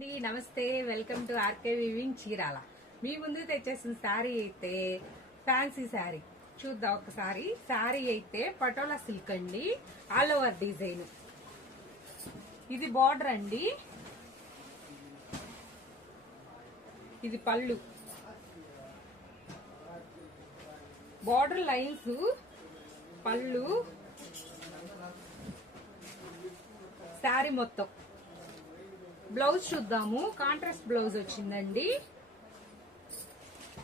నమస్తే, welcome to RK weaving Chirala. మీ ముందు తెచ్చేసిన శారీ అయితే ఫ్యాన్సీ శారీ చూద్దాం ఒకసారి. శారీ అయితే పటోలా సిల్క్ అండి, ఆల్ ఓవర్ డిజైన్. ఇది బార్డర్ అండి, ఇది పళ్ళు, బార్డర్ లైన్స్, పళ్ళు, శారీ మొత్తం. బ్లౌజ్ చూద్దాము. కాంట్రాస్ట్ బ్లౌజ్ వచ్చిందండి.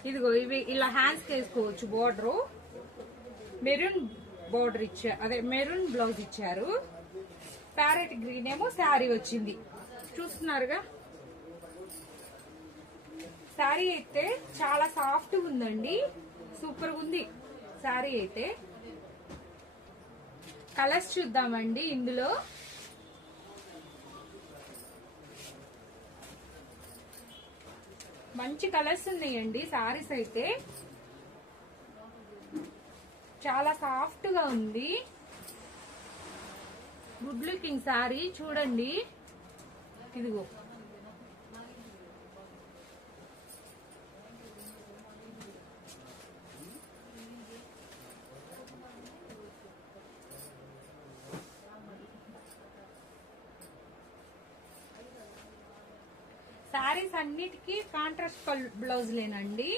ఇదిగో ఇవి ఇలా హ్యాండ్స్ వేసుకోవచ్చు. బోర్డర్ మెరూన్ బోర్డర్ ఇచ్చారు, అదే మెరూన్ బ్లౌజ్ ఇచ్చారు. ప్యారెట్ గ్రీన్ ఏమో శారీ వచ్చింది, చూస్తున్నారుగా. శారీ అయితే చాలా సాఫ్ట్ గా ఉందండి, సూపర్ గా ఉంది శారీ అయితే. కలర్స్ చూద్దామండి. ఇందులో మంచి కలర్స్ ఉన్నాయండి. సారీస్ అయితే చాలా సాఫ్ట్ గా ఉంది. గుడ్ లుకింగ్ సారీ చూడండి. ఇదిగో శారీస్ అన్నిటికీ కాంట్రాస్ట్ బ్లౌజ్ లేనండి.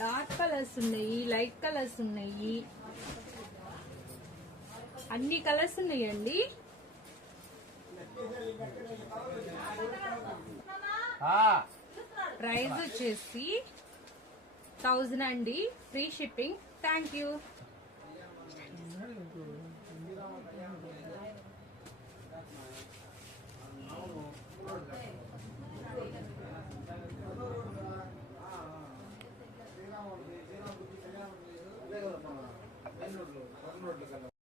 డార్క్ కలర్స్ ఉన్నాయి, లైట్ కలర్స్ ఉన్నాయి, అన్ని కలర్స్ ఉన్నాయండి. ప్రైస్ వచ్చేసి 1000 అండి, ఫ్రీ షిప్పింగ్. Thank you.